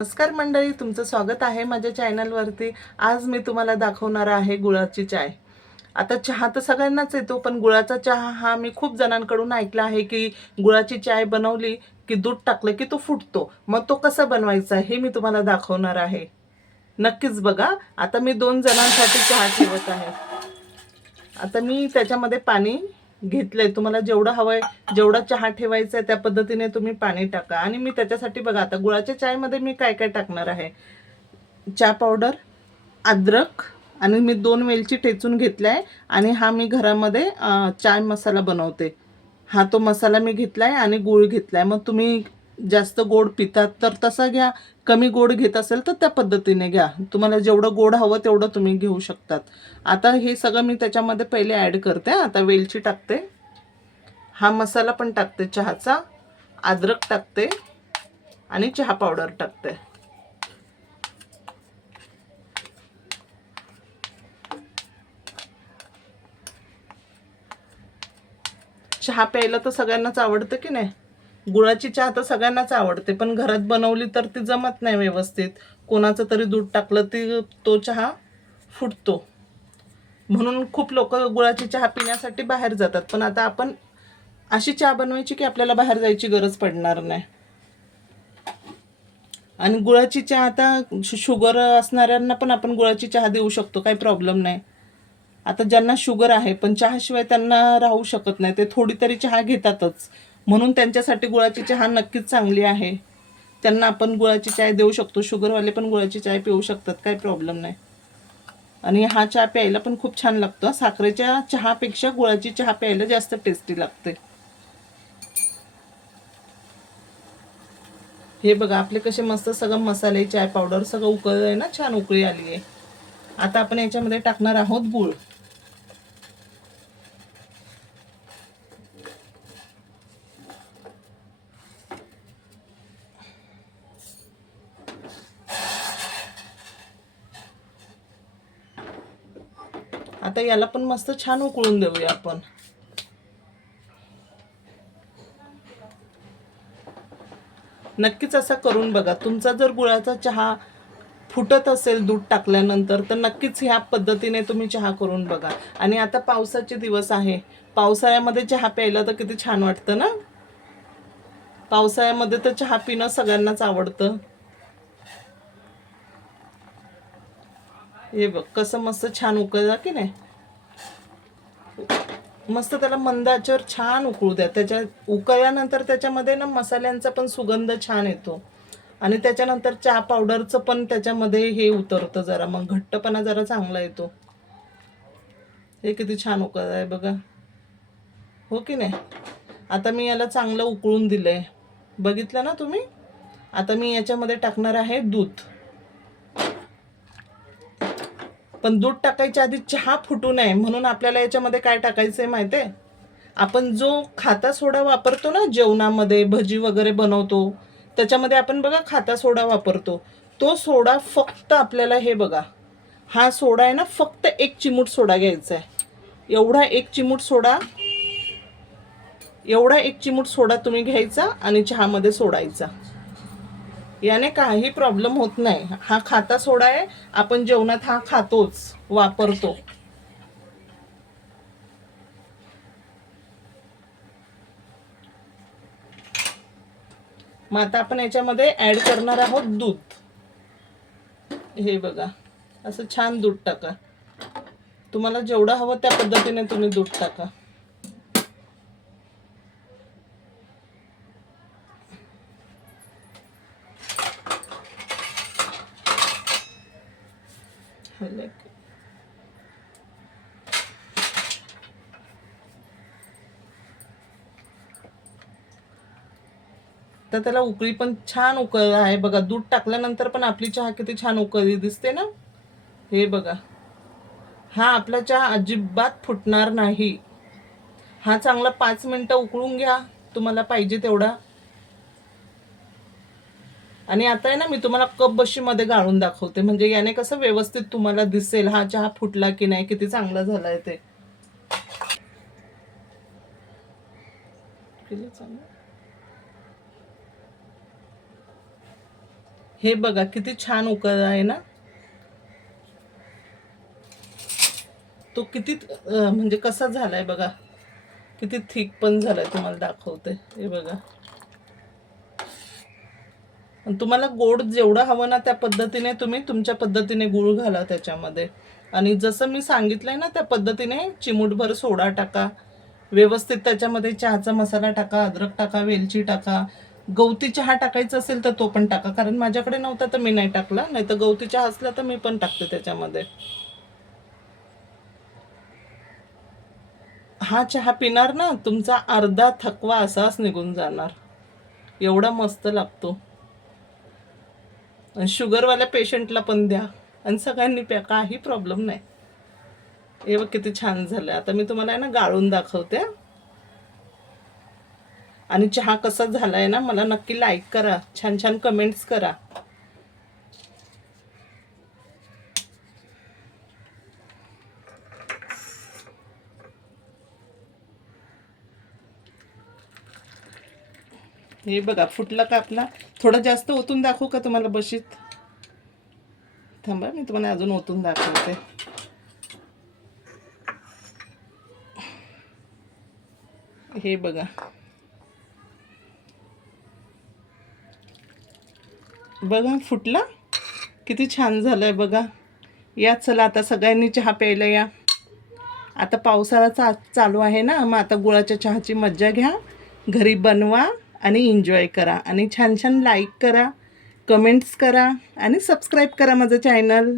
नमस्कार मंडळी तुमचं स्वागत आहे माझ्या चॅनलवरती. आज मी तुम्हाला दाखवणार आहे गुळाची चाय. आता चहा तर सगळ्यांनाच येतो पण गुळाचा चहा हा मी खूप जणांकडून ऐकला आहे की गुळाची चाय बनवली की दूध टाकलं की तो फुटतो. मग तो कसा बनवायचा हे मी तुम्हाला दाखवणार आहे. नक्कीच बघा आता मी दोन जणांसाठी चहा ठेवत आहे. आता मी त्याच्यामध्ये पाणी घेतलंय. तुम्हाला जेवढं हवंय जेवढा चहा ठेवायचा आहे त्या पद्धतीने तुम्ही पाणी टाका. आणि मी त्याच्यासाठी बघा आता गुळाच्या चायमध्ये मी काय काय टाकणार आहे? चहा पावडर अद्रक आणि मी दोन वेलची ठेचून घेतलाय. आणि हा मी घरामध्ये चाय मसाला बनवते. हा तो मसाला मी घेतलाय आणि गूळ घेतलाय. मग तुम्ही जास्त गोड पितात तर तसा घ्या. कमी गोड घेत असेल तर त्या पद्धतीने घ्या. तुम्हाला जेवढं गोड हवं तेवढं तुम्ही घेऊ शकतात. आता हे सगळं मी त्याच्यामध्ये पहिले ॲड करते. आता वेलची टाकते. हा मसाला पण टाकते चहाचा. अद्रक टाकते. आणि चहा पावडर टाकते. चहा प्यायला तर सगळ्यांनाच आवडतं की नाही? गुळाची चहा तर सगळ्यांनाच आवडते पण घरात बनवली तर ती जमत नाही व्यवस्थित. कोणाचं तरी दूध टाकलं ती तो चहा फुटतो. म्हणून खूप लोक गुळाची चहा पिण्यासाठी बाहेर जातात. पण आता आपण अशी चहा बनवायची की आपल्याला बाहेर जायची गरज पडणार नाही. आणि गुळाची चहा आता शुगर असणाऱ्यांना पण आपण गुळाची चहा देऊ शकतो काही प्रॉब्लेम नाही. आता ज्यांना शुगर आहे पण चहाशिवाय त्यांना राहू शकत नाही. ते थोडी तरी चहा घेतातच. म्हणून त्यांच्यासाठी गुळाची चहा नक्कीच चांगली आहे. त्यांना आपण गुळाची चाय देऊ शकतो. शुगरवाले पण गुळाची चाय पिऊ शकतात. काही प्रॉब्लेम नाही. आणि हा चहा प्यायला पण खूप छान लागतो. साखरेच्या चहापेक्षा गुळाची चहा प्यायला जास्त टेस्टी लागते. हे बघा आपले कसे मस्त सगळं मसाले चाय पावडर सगळं उकळलंय ना? छान उकळी आली आहे आता आपण याच्यामध्ये टाकणार आहोत गूळ. आता याला पण मस्त छान उकळून देऊया आपण. नक्कीच असा करून बघा. तुमचा जर गुळाचा चहा फुटत असेल दूध टाकल्यानंतर तर नक्कीच ह्या पद्धतीने तुम्ही चहा करून बघा. आणि आता पावसाचे दिवस आहे. पावसाळ्यामध्ये चहा प्यायला तर किती छान वाटतं ना? पावसाळ्यामध्ये तर चहा पिणं सगळ्यांनाच आवडतं. हे बघ कसं मस्त छान उकळला की नाही? मस्त त्याला मंद आचेवर छान उकळू द्या. त्याच्या उकळल्यानंतर त्याच्यामध्ये ना मसाल्यांचा पण सुगंध छान येतो. आणि त्याच्यानंतर चहा पावडरचं पण त्याच्यामध्ये हे उतरतं जरा. मग घट्टपणा जरा चांगला येतो. हे किती छान उकळत आहे बघा. हो की नाही? आता मी याला चांगलं उकळून दिलं आहे बघितलं ना तुम्ही? आता मी याच्यामध्ये टाकणार आहे दूध. पण दूध टाकायच्या आधी चहा फुटू नये म्हणून आपल्याला याच्यामध्ये काय टाकायचं आहे माहिती आहे आपण जो खाता सोडा वापरतो ना जेवणामध्ये भजी वगैरे बनवतो त्याच्यामध्ये आपण बघा खाता सोडा वापरतो. तो सोडा फक्त आपल्याला हे बघा हा सोडा आहे ना फक्त एक चिमूट सोडा घ्यायचा आहे एवढा एक चिमूट सोडा एवढा एक चिमूट सोडा तुम्ही घ्यायचा आणि चहामध्ये सोडायचा. याने काही प्रॉब्लेम होत नाही. हा खाता सोडा आहे. आपण जेवणात हा खातोच वापरतो. मग आता आपण याच्यामध्ये ऍड करणार आहोत दूध. हे बघा असं छान दूध टाका. तुम्हाला जेवढं हवं त्या पद्धतीने तुम्ही दूध टाका. हलक. तर त्याला उकळी पण छान उकळ आहे बघा. दूध टाकल्यानंतर पण आपली चहा किती छान उकळली दिसते ना? हे बघा. हा आपला चहा अजिबात फुटणार नाही. हा चांगला पाच मिनिटं उकळून घ्या. तुम्हाला पाहिजे तेवढा. आणि आता आहे ना मी तुम्हाला कप बशीमध्ये गाळून दाखवते. म्हणजे याने कसं व्यवस्थित तुम्हाला दिसेल हा चहा फुटला की नाही किती चांगला झालाय ते. हे बघा किती छान उकळ आहे ना. तो किती म्हणजे कसा झालाय बघा. किती थिक पण झालाय तुम्हाला दाखवते. हे बघा. तुम्हाला गोड जेवढं हवं ना त्या पद्धतीने तुम्ही तुमच्या पद्धतीने गुळ घाला त्याच्यामध्ये. आणि जसं मी सांगितलंय ना त्या पद्धतीने चिमूटभर सोडा टाका. व्यवस्थित त्याच्यामध्ये चहाचा मसाला टाका अद्रक टाका वेलची टाका. गवती चहा टाकायचा असेल तर तो पण टाका. कारण माझ्याकडे नव्हता तर मी नाही टाकला. नाही तर गवती चहा असला तर मी पण टाकते त्याच्यामध्ये. हा चहा पिणार ना तुमचा अर्धा थकवा असाच निघून जाणार. एवढा मस्त लागतो. आणि शुगरवाल्या पेशंटला पण द्या. आणि सगळ्यांनी प्या काही प्रॉब्लेम नाही. हे बघ किती छान झालं. आता मी तुम्हाला आहे ना गाळून दाखवते. आणि चहा कसा झालाय ना मला नक्की लाईक करा. छान छान कमेंट्स करा. हे बघा फुटला का आपला? थोडा जास्त ओतून दाखवू का तुम्हाला बशीत? थांबा मी तुम्हाला अजून ओतून दाखवते. हे बघा. बघा फुटला? किती छान झालंय बघा. या चला आता सगळ्यांनी चहा प्यायला या. आता पावसाळा चा चालू आहे ना मग आता गुळाच्या चहाची मज्जा घ्या. घरी बनवा. आणि एन्जॉय करा. आणि छान छान लाईक करा कमेंट्स करा आणि सबस्क्राईब करा माझं चॅनल